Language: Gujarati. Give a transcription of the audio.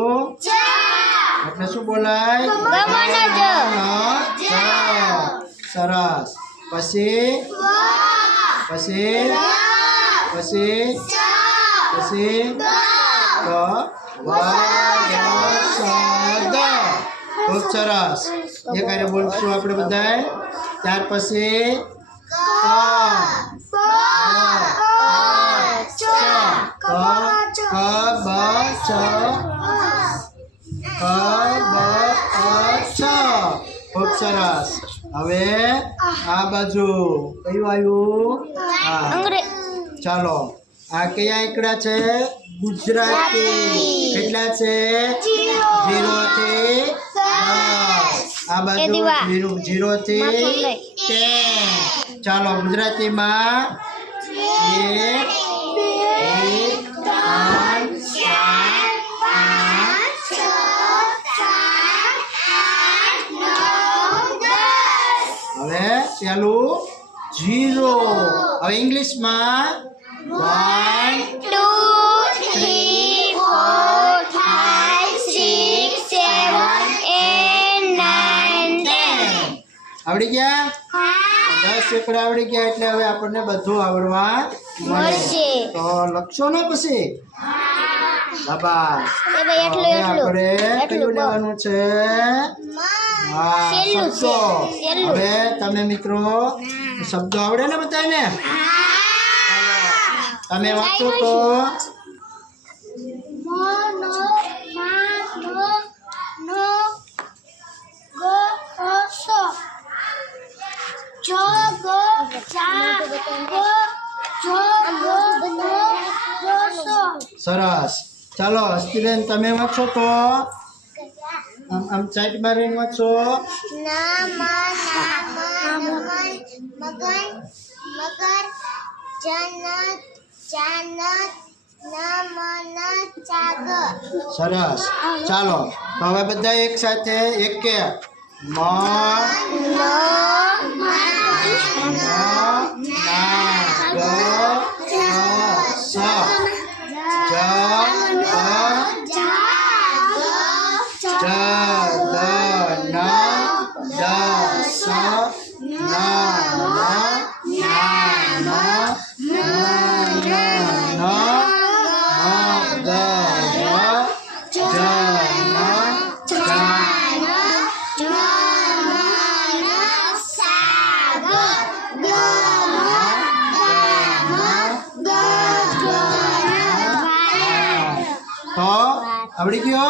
આપણે શું બોલાય સરસ પછી પછી પછી પછી ક ખુબ સરસ એ કાર્ય બોલશું આપણે બધાય ત્યાર પછી ક બ છ ખુબ સરસ હવે આ બાજુ કયું આવ્યું ચાલો આ કયા આંકડા છે ગુજરાતી કેટલા છે ઝીરો થી આ બાજુ ઝીરો થી ચાલો ગુજરાતી માં ચાલુ જીરો હવે ઇંગ્લિશમાં આવડી ગયા દસ એકડે આવડી ગયા એટલે હવે આપણને બધું આવડવા મળશે તો લખશો ને પછી આપણે કયું લેવાનું છે તમે મિત્રો શબ્દો આવડે ને બતાને તમે વાંચો તો સરસ ચાલો હસ્તીબેન તમે વાંચો તો Ang am chay di marin nama nama nama, ma na ma magar nama nama janat janat na ma na chago. Saras. Chalo. Pawa bata ek ma. ¿Abrigio?